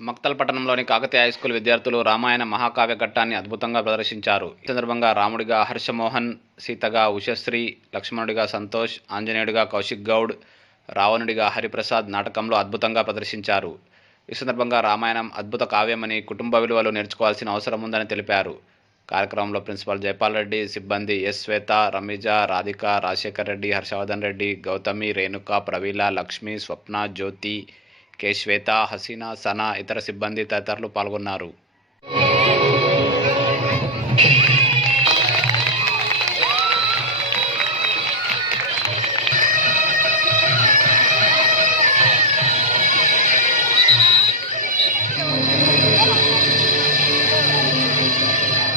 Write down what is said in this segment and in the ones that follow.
మక్తల్ పట్టణంలోని Kakatiya high school విద్యార్థులు రామాయణ మహాకావ్య ఘట్టాన్ని అద్భుతంగా ప్రదర్శించారు. ఈ సందర్భంగా రాముడిగా హర్షమోహన్ సీతగా ఉషశ్రీ లక్ష్మణుడిగా సంతోష్ ఆంజనేయుడిగా కౌశిక్ గౌడ్ రావణుడిగా హరిప్రసాద్ నాటకంలో అద్భుతంగా ప్రదర్శించారు. ఈ సందర్భంగా రామాయణం అద్భుత కావ్యమని కుటుంబ విలువలు నేర్చుకోవాల్సిన అవసరం ఉందని తెలిపారు. కార్యక్రమంలో ప్రిన్సిపాల్ జైపాల్ రెడ్డి సిబ్బంది ఎస్ శ్వేత రమీజ రాధిక రాజశేఖర్ రెడ్డి హర్షవర్ధన్ రెడ్డి గౌతమి రేణుక ప్రవీల లక్ష్మి స్వప్న జ్యోతి కె శ్వేత హసీనా సనా ఇతర సిబ్బంది తదితరులు పాల్గొన్నారు.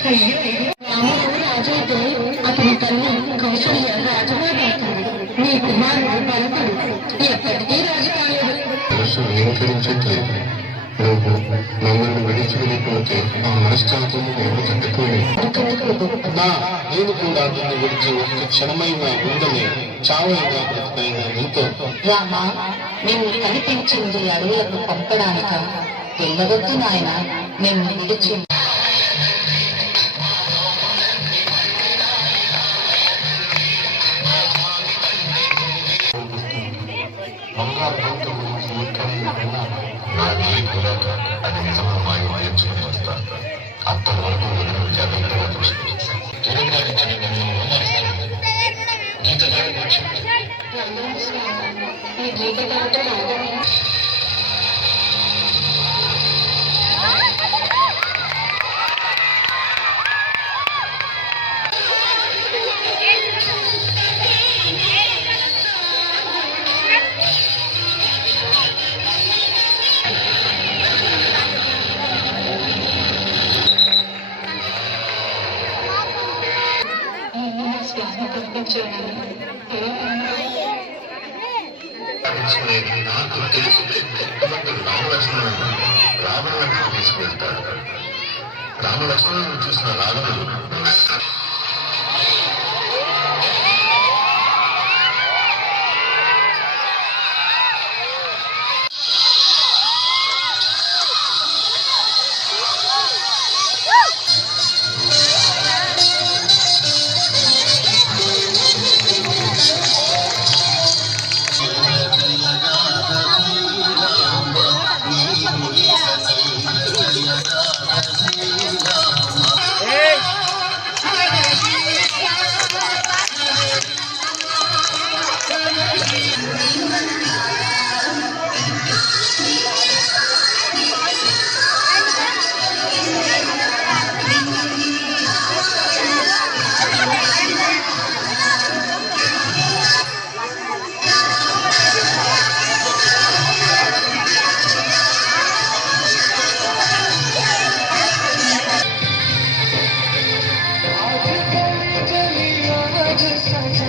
రాముడు నియంత్రించట్లేదు. నువ్వు మమ్మల్ని విడిచి ఆ మనశ్శాంతిని నేను కూడా నిన్ను విడిచి ఒక్క క్షణమైనా ఉండలే చావైనా బ్రతకైనా నీతో. రామా నిన్ను కనిపించింది అడవులకు పంపడానిక. వెళ్ళవద్దు నాయన నిన్ను విడిచి मुलाक अधिवेशनाला वायुवायची व्यवस्था आत्तापर्यंत वेगवेगळ्या धंद्याला प्रश्न गीतकार తెలుసుకునేది నాకు తెలుసు భగవంతుడు రామలక్ష్మణుడు రావణులను తీసుకువెళ్తాడు రామలక్ష్మణులను చూసిన రావణుడు जाए कैसे खुशी